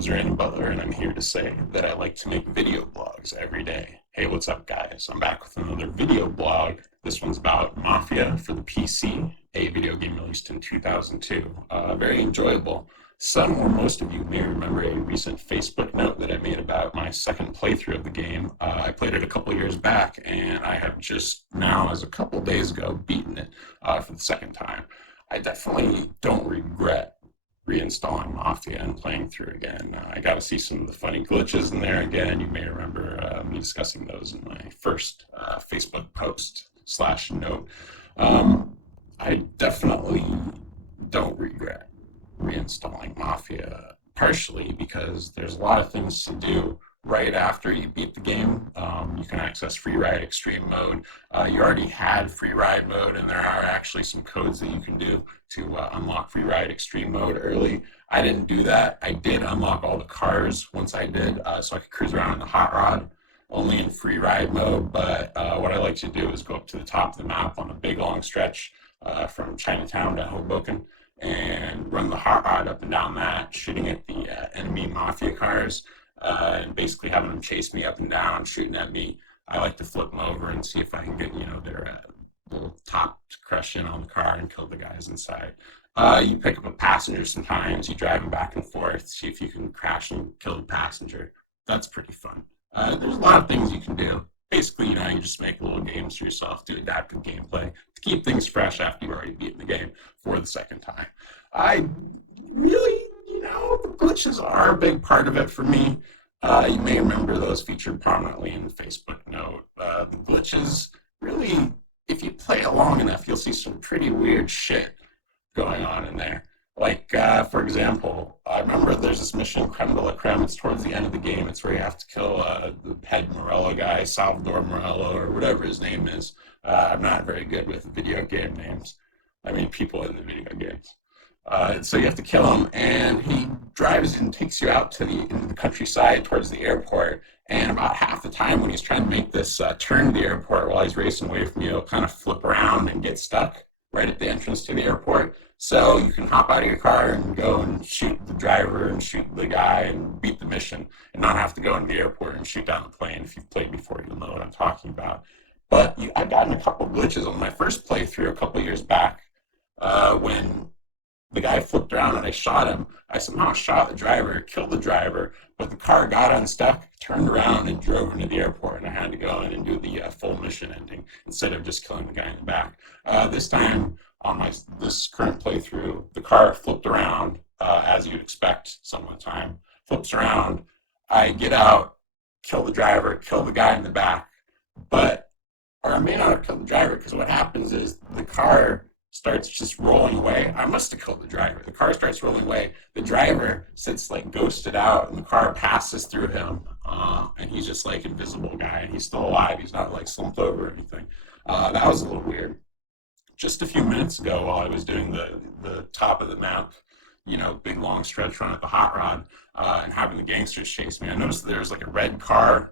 name's Random Butler, and I'm here to say that I like to make video blogs every day. Hey, what's up, guys? I'm back with another video blog. This one's about Mafia for the PC, a video game released in 2002. Very enjoyable. Some or most of you may remember a recent Facebook note that I made about my second playthrough of the game. I played it a couple years back, and I have just now, as a couple days ago, beaten it for the second time. I definitely don't regret reinstalling Mafia and playing through again. I got to see some of the funny glitches in there again. You may remember me discussing those in my first Facebook post slash note. I definitely don't regret reinstalling Mafia, partially because there's a lot of things to do right after you beat the game. You can access free ride extreme mode. You already had free ride mode, and there are actually some codes that you can do to unlock free ride extreme mode early. I didn't do that. I did unlock all the cars once I did, so I could cruise around in the hot rod only in free ride mode. But what I like to do is go up to the top of the map on a big long stretch from Chinatown to Hoboken and run the hot rod up and down that, shooting at the enemy Mafia cars. And basically having them chase me up and down, shooting at me. I like to flip them over and see if I can get, their little top to crush in on the car and kill the guys inside. You pick up a passenger sometimes, you drive them back and forth, see if you can crash and kill the passenger. That's pretty fun. There's a lot of things you can do. Basically, you just make little games for yourself, do adaptive gameplay to keep things fresh after you've already beaten the game for the second time. I really, the glitches are a big part of it for me. You may remember those featured prominently in the Facebook note. The glitches, really, if you play it long enough, you'll see some pretty weird shit going on in there. Like, for example, I remember there's this mission, Creme de la Creme. It's towards the end of the game. It's where you have to kill the head Morello guy, Salvador Morello, or whatever his name is. I'm not very good with video game names. I mean, people in the video games. So you have to kill him, and he drives and takes you out into the countryside towards the airport. And about half the time when he's trying to make this turn to the airport while he's racing away from you, he'll kind of flip around and get stuck right at the entrance to the airport. So you can hop out of your car and go and shoot the driver and shoot the guy and beat the mission and not have to go into the airport and shoot down the plane. If you've played before, you'll know what I'm talking about. But I've gotten a couple glitches on my first playthrough a couple years back when the guy flipped around and I shot him. I somehow shot the driver, killed the driver, but the car got unstuck, turned around, and drove into the airport, and I had to go in and do the full mission ending instead of just killing the guy in the back. This time, on this current playthrough, the car flipped around, as you'd expect some of the time. Flips around, I get out, kill the driver, kill the guy in the back, or I may not have killed the driver, because what happens is the car starts just rolling away. I must have killed the driver. The car starts rolling away. The driver sits like ghosted out, and the car passes through him, and he's just like invisible guy, and he's still alive. He's not like slumped over or anything. That was a little weird. Just a few minutes ago, while I was doing the top of the map, big long stretch run at the hot rod, and having the gangsters chase me, I noticed there was like a red car,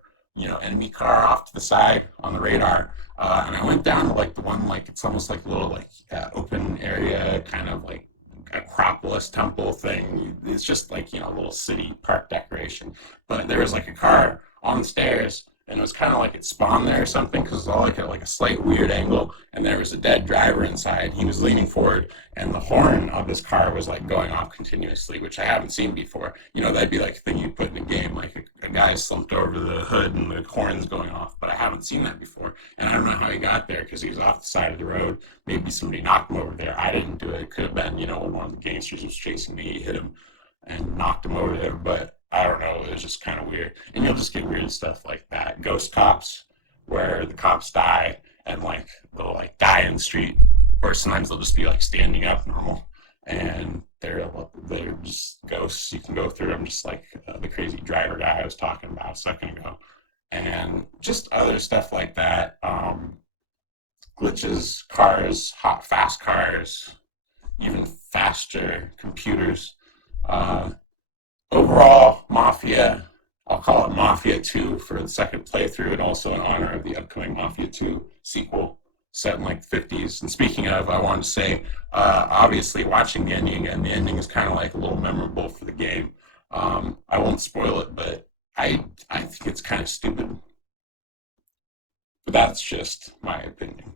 enemy car off to the side on the radar. And I went down to like the one, like it's almost like a little like open area, kind of like Acropolis temple thing. It's just like, a little city park decoration. But there was like a car on the stairs, and it was kind of like it spawned there or something, because it was all like a slight weird angle, and there was a dead driver inside. He was leaning forward, and the horn of his car was like going off continuously, which I haven't seen before. That'd be like a thing you put in a game, like a guy slumped over the hood and the horn's going off, but I haven't seen that before. And I don't know how he got there, because he was off the side of the road. Maybe somebody knocked him over there. I didn't do it. It could have been, when one of the gangsters was chasing me, he hit him and knocked him over there, but I don't know, it was just kind of weird. And you'll just get weird stuff like that. Ghost cops, where the cops die and like they'll like die in the street, or sometimes they'll just be like standing up normal, and they're just ghosts. You can go through them, just like the crazy driver guy I was talking about a second ago, and just other stuff like that. Glitches, cars, hot fast cars, even faster computers. Overall, Mafia, I'll call it Mafia 2 for the second playthrough, and also in honor of the upcoming Mafia 2 sequel set in like the 50s. And speaking of, I wanted to say, obviously watching the ending again, the ending is kind of like a little memorable for the game. I won't spoil it, but I think it's kind of stupid. But that's just my opinion.